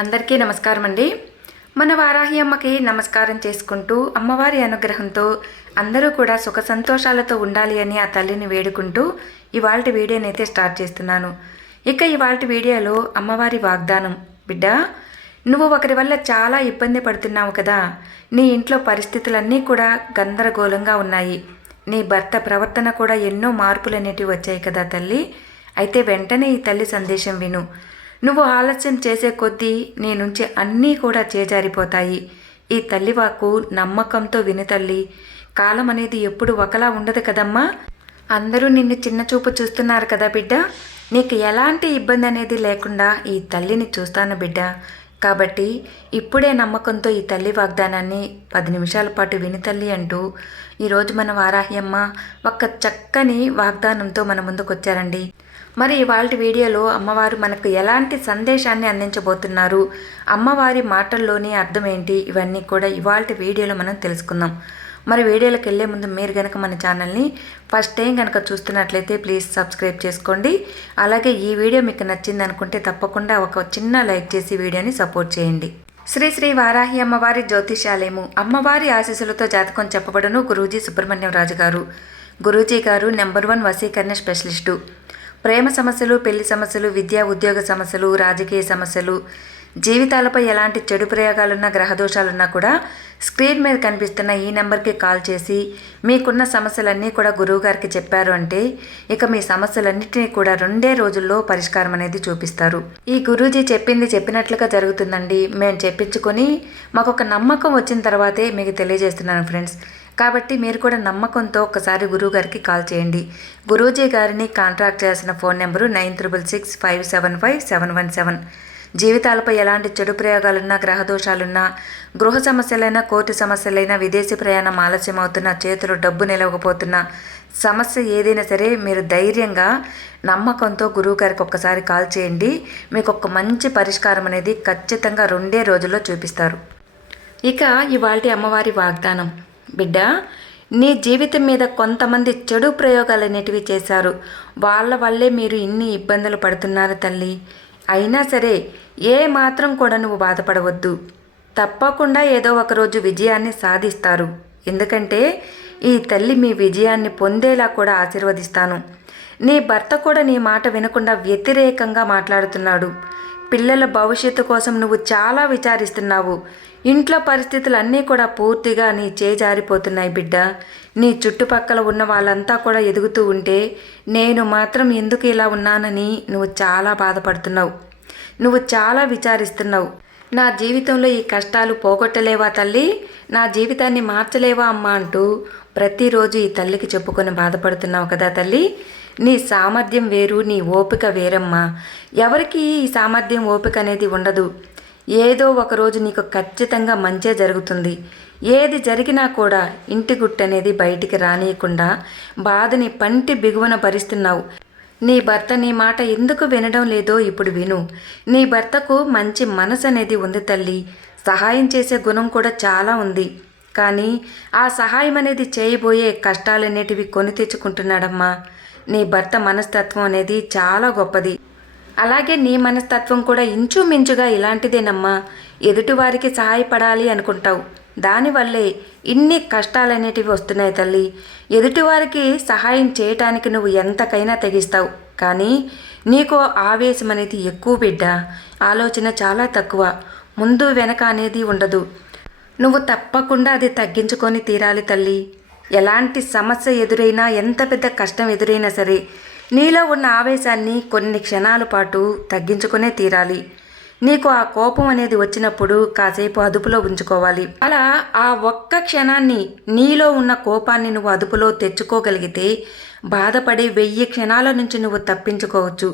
అందరికీ నమస్కారం అండి. మన వారాహి అమ్మకి నమస్కారం చేసుకుంటూ అమ్మవారి అనుగ్రహంతో అందరూ కూడా సుఖ సంతోషాలతో ఉండాలి అని ఆ తల్లిని వేడుకుంటూ ఇవాల్టి వీడియోనైతే స్టార్ట్ చేస్తున్నాను. ఇక ఇవాల్టి వీడియోలో అమ్మవారి వాగ్దానం. బిడ్డ, నువ్వు ఒకరి వల్ల చాలా ఇబ్బంది పడుతున్నావు కదా. నీ ఇంట్లో పరిస్థితులన్నీ కూడా గందరగోళంగా ఉన్నాయి. నీ భర్త ప్రవర్తన కూడా ఎన్నో మార్పులు అనేటివి వచ్చాయి కదా తల్లి. అయితే వెంటనే ఈ తల్లి సందేశం విను. నువ్వు ఆలస్యం చేసే కొద్దీ నీ నుంచి అన్నీ కూడా చేజారిపోతాయి. ఈ తల్లి వాక్కు నమ్మకంతో విను తల్లి. కాలం అనేది ఎప్పుడు ఒకలా ఉండదు కదమ్మా. అందరూ నిన్ను చిన్న చూపు చూస్తున్నారు కదా బిడ్డ. నీకు ఎలాంటి ఇబ్బంది అనేది లేకుండా ఈ తల్లిని చూస్తాను బిడ్డ. కాబట్టి ఇప్పుడే నమ్మకంతో ఈ తల్లి వాగ్దానాన్ని 10 నిమిషాల పాటు విని తల్లి అంటూ ఈరోజు మన వారాహి అమ్మ ఒక చక్కని వాగ్దానంతో మన ముందుకు వచ్చారండి. మరి ఇవాళ వీడియోలో అమ్మవారు మనకు ఎలాంటి సందేశాన్ని అందించబోతున్నారు, అమ్మవారి మాటల్లోని అర్థం ఏంటి, ఇవన్నీ కూడా ఇవాళ వీడియోలో మనం తెలుసుకుందాం. మరి వీడియోలోకి వెళ్ళే ముందు మీరు కనుక మన ఛానల్ని ఫస్ట్ టైం కనుక చూస్తున్నట్లయితే ప్లీజ్ సబ్స్క్రైబ్ చేసుకోండి. అలాగే ఈ వీడియో మీకు నచ్చింది అనుకుంటే తప్పకుండా ఒక చిన్న లైక్ చేసి వీడియోని సపోర్ట్ చేయండి. శ్రీ శ్రీ వారాహి అమ్మవారి జ్యోతిషాలయము. అమ్మవారి ఆశీస్సులతో జాతకం చెప్పబడును గురూజీ సుబ్రహ్మణ్యం రాజు గారు. గురూజీ గారు నెంబర్ 1 వశీకరణ స్పెషలిస్టు. ప్రేమ సమస్యలు, పెళ్లి సమస్యలు, విద్యా ఉద్యోగ సమస్యలు, రాజకీయ సమస్యలు, జీవితాలపై ఎలాంటి చెడు ప్రయోగాలున్నా, గ్రహదోషాలున్నా కూడా స్క్రీన్ మీద కనిపిస్తున్న ఈ నెంబర్కి కాల్ చేసి మీకున్న సమస్యలన్నీ కూడా గురువుగారికి చెప్పారు అంటే ఇక మీ సమస్యలన్నింటినీ కూడా 2 రోజుల్లో పరిష్కారం అనేది చూపిస్తారు. ఈ గురూజీ చెప్పింది చెప్పినట్లుగా జరుగుతుందండి. మేము చెప్పించుకొని మాకు ఒక నమ్మకం వచ్చిన తర్వాతే మీకు తెలియజేస్తున్నాను ఫ్రెండ్స్. కాబట్టి మీరు కూడా నమ్మకంతో ఒకసారి గురువుగారికి కాల్ చేయండి. గురూజీ గారిని కాంటాక్ట్ చేసిన ఫోన్ నెంబరు 9666575717. జీవితాలపై ఎలాంటి చెడు ప్రయోగాలున్నా, గ్రహదోషాలున్నా, గృహ సమస్యలైనా, కోర్టు సమస్యలైనా, విదేశీ ప్రయాణం ఆలస్యం అవుతున్నా, చేతులు డబ్బు నిలవకపోతున్నా, సమస్య ఏదైనా సరే మీరు ధైర్యంగా నమ్మకంతో గురువుగారికి ఒక్కసారి కాల్ చేయండి. మీకు ఒక మంచి పరిష్కారం అనేది ఖచ్చితంగా 2 రోజుల్లో చూపిస్తారు. ఇక ఇవాల్టి అమ్మవారి వాగ్దానం. బిడ్డ, నీ జీవితం మీద కొంతమంది చెడు ప్రయోగాలు అనేటివి చేశారు. వాళ్ళ వల్లే మీరు ఇన్ని ఇబ్బందులు పడుతున్నారు తల్లి. అయినా సరే ఏ మాత్రం కూడా నువ్వు బాధపడవద్దు. తప్పకుండా ఏదో ఒకరోజు విజయాన్ని సాధిస్తారు. ఎందుకంటే ఈ తల్లి మీ విజయాన్ని పొందేలా కూడా ఆశీర్వదిస్తాను. నీ భర్త కూడా నీ మాట వినకుండా వ్యతిరేకంగా మాట్లాడుతున్నాడు. పిల్లల భవిష్యత్తు కోసం నువ్వు చాలా విచారిస్తున్నావు. ఇంట్లో పరిస్థితులన్నీ కూడా పూర్తిగా నీ చేజారిపోతున్నాయి బిడ్డ. నీ చుట్టుపక్కల ఉన్న వాళ్ళంతా కూడా ఎదుగుతూ ఉంటే నేను మాత్రం ఎందుకు ఇలా ఉన్నానని నువ్వు చాలా బాధపడుతున్నావు. నువ్వు చాలా విచారిస్తున్నావు. నా జీవితంలో ఈ కష్టాలు పోగొట్టలేవా తల్లి, నా జీవితాన్ని మార్చలేవా అమ్మా అంటూ ప్రతిరోజు ఈ తల్లికి చెప్పుకొని బాధపడుతున్నావు కదా తల్లి. నీ సామర్థ్యం వేరు, నీ ఓపిక వేరమ్మా. ఎవరికి ఈ సామర్థ్యం ఓపిక అనేది ఉండదు. ఏదో ఒకరోజు నీకు ఖచ్చితంగా మంచే జరుగుతుంది. ఏది జరిగినా కూడా ఇంటి గుట్టు అనేది బయటికి రానియకుండా బాధని పంటి బిగువన భరిస్తున్నావు. నీ భర్త నీ మాట ఎందుకు వినడం లేదో ఇప్పుడు విను. నీ భర్తకు మంచి మనసు అనేది ఉంది తల్లి. సహాయం చేసే గుణం కూడా చాలా ఉంది. కానీ ఆ సహాయం అనేది చేయబోయే కష్టాలనేటివి కొని తెచ్చుకుంటున్నాడమ్మా. నీ భర్త మనస్తత్వం అనేది చాలా గొప్పది. అలాగే నీ మనస్తత్వం కూడా ఇంచుమించుగా ఇలాంటిదేనమ్మా. ఎదుటివారికి సహాయపడాలి అనుకుంటావు. దానివల్లే ఇన్ని కష్టాలనేటివి వస్తున్నాయి తల్లి. ఎదుటివారికి సహాయం చేయటానికి నువ్వు ఎంతకైనా తెగిస్తావు. కానీ నీకు ఆవేశం అనేది ఎక్కువ బిడ్డ. ఆలోచన చాలా తక్కువ. ముందు వెనక అనేది ఉండదు. నువ్వు తప్పకుండా అది తగ్గించుకొని తీరాలి తల్లి. ఎలాంటి సమస్య ఎదురైనా, ఎంత పెద్ద కష్టం ఎదురైనా సరే నీలో ఉన్న ఆవేశాన్ని కొన్ని క్షణాల పాటు తగ్గించుకునే తీరాలి. నీకు ఆ కోపం అనేది వచ్చినప్పుడు కాసేపు అదుపులో ఉంచుకోవాలి. అలా ఆ ఒక్క క్షణాన్ని, నీలో ఉన్న కోపాన్ని నువ్వు అదుపులో తెచ్చుకోగలిగితే బాధపడి 1000 క్షణాల నుంచి నువ్వు తప్పించుకోవచ్చు.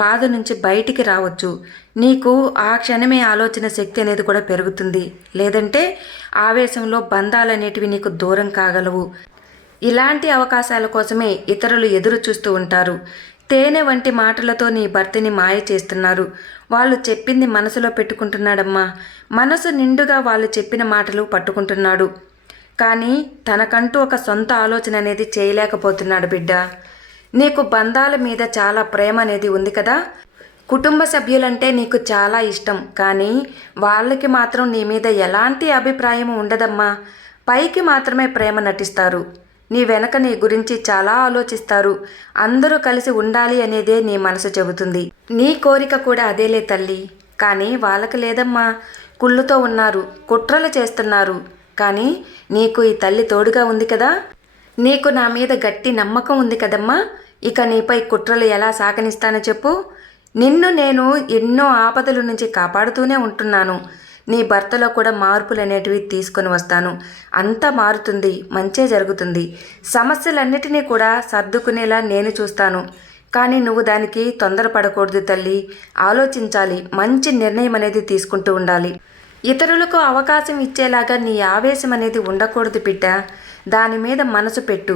బాధ నుంచి బయటికి రావచ్చు. నీకు ఆ క్షణమే ఆలోచన శక్తి అనేది కూడా పెరుగుతుంది. లేదంటే ఆవేశంలో బంధాలనేటివి నీకు దూరం కాగలవు. ఇలాంటి అవకాశాల కోసమే ఇతరులు ఎదురు చూస్తూ ఉంటారు. తేనె వంటి మాటలతో నీ భర్తని మాయ చేస్తున్నారు. వాళ్ళు చెప్పింది మనసులో పెట్టుకుంటున్నాడమ్మా. మనసు నిండుగా వాళ్ళు చెప్పిన మాటలు పట్టుకుంటున్నాడు. కానీ తనకంటూ ఒక సొంత ఆలోచన అనేది చేయలేకపోతున్నాడు బిడ్డ. నీకు బంధాల మీద చాలా ప్రేమ అనేది ఉంది కదా. కుటుంబ సభ్యులంటే నీకు చాలా ఇష్టం, కానీ వాళ్ళకి మాత్రం నీ మీద ఎలాంటి అభిప్రాయం ఉండదమ్మా. పైకి మాత్రమే ప్రేమ నటిస్తారు. నీ వెనక నీ గురించి చాలా ఆలోచిస్తారు. అందరూ కలిసి ఉండాలి అనేదే నీ మనసు చెబుతుంది. నీ కోరిక కూడా అదేలే తల్లి. కానీ వాళ్ళకి లేదమ్మా. కుళ్ళుతో ఉన్నారు, కుట్రలు చేస్తున్నారు. కానీ నీకు ఈ తల్లి తోడుగా ఉంది కదా. నీకు నా మీద గట్టి నమ్మకం ఉంది కదమ్మా. ఇక నీపై కుట్రలు ఎలా సాగనిస్తానో చెప్పు. నిన్ను నేను ఎన్నో ఆపదల నుంచి కాపాడుతూనే ఉంటున్నాను. నీ భర్తలో కూడా మార్పులు అనేటివి తీసుకొని వస్తాను. అంతా మారుతుంది, మంచే జరుగుతుంది. సమస్యలన్నిటినీ కూడా సర్దుకునేలా నేను చూస్తాను. కానీ నువ్వు దానికి తొందరపడకూడదు తల్లి. ఆలోచించాలి, మంచి నిర్ణయం అనేది తీసుకుంటూ ఉండాలి. ఇతరులకు అవకాశం ఇచ్చేలాగా నీ ఆవేశం అనేది ఉండకూడదు బిడ్డ. దాని మీద మనసు పెట్టు.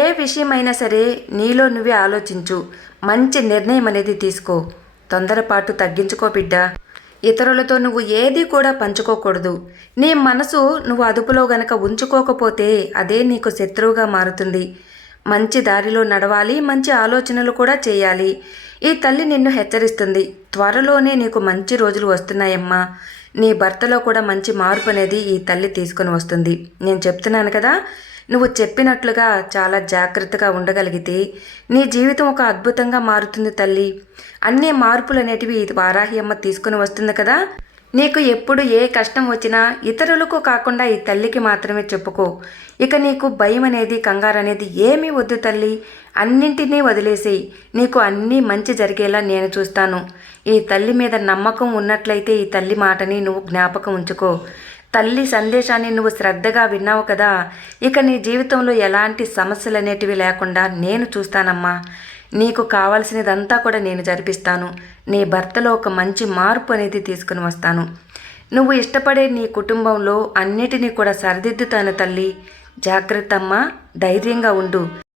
ఏ విషయమైనా సరే నీలో నువ్వే ఆలోచించు. మంచి నిర్ణయం అనేది తీసుకో. తొందరపాటు తగ్గించుకో బిడ్డ. ఇతరులతో నువ్వు ఏది కూడా పంచుకోకూడదు. నీ మనసు నువ్వు అదుపులో గనక ఉంచుకోకపోతే అదే నీకు శత్రువుగా మారుతుంది. మంచి దారిలో నడవాలి, మంచి ఆలోచనలు కూడా చేయాలి. ఈ తల్లి నిన్ను హెచ్చరిస్తుంది. త్వరలోనే నీకు మంచి రోజులు వస్తున్నాయమ్మా. నీ భర్తలో కూడా మంచి మార్పు అనేది ఈ తల్లి తీసుకొని వస్తుంది. నేను చెప్తున్నాను కదా, నువ్వు చెప్పినట్లుగా చాలా జాగ్రత్తగా ఉండగలిగితే నీ జీవితం ఒక అద్భుతంగా మారుతుంది తల్లి. అన్ని మార్పులు అనేటివి వారాహి అమ్మ తీసుకుని వస్తుంది కదా. నీకు ఎప్పుడు ఏ కష్టం వచ్చినా ఇతరులకు కాకుండా ఈ తల్లికి మాత్రమే చెప్పుకో. ఇక నీకు భయం అనేది, కంగారు అనేది ఏమీ వద్దు తల్లి. అన్నింటినీ వదిలేసేయి. నీకు అన్నీ మంచి జరిగేలా నేను చూస్తాను. ఈ తల్లి మీద నమ్మకం ఉన్నట్లయితే ఈ తల్లి మాటని నువ్వు జ్ఞాపకం ఉంచుకో. తల్లి సందేశాన్ని నువ్వు శ్రద్ధగా విన్నావు కదా. ఇక నీ జీవితంలో ఎలాంటి సమస్యలు అనేటివి లేకుండా నేను చూస్తానమ్మా. నీకు కావాల్సినదంతా కూడా నేను జరిపిస్తాను. నీ భర్తలో ఒక మంచి మార్పు అనేది తీసుకుని వస్తాను. నువ్వు ఇష్టపడే నీ కుటుంబంలో అన్నిటినీ కూడా సరిదిద్దుతాను తల్లి. జాగ్రత్త అమ్మా, ధైర్యంగా ఉండు.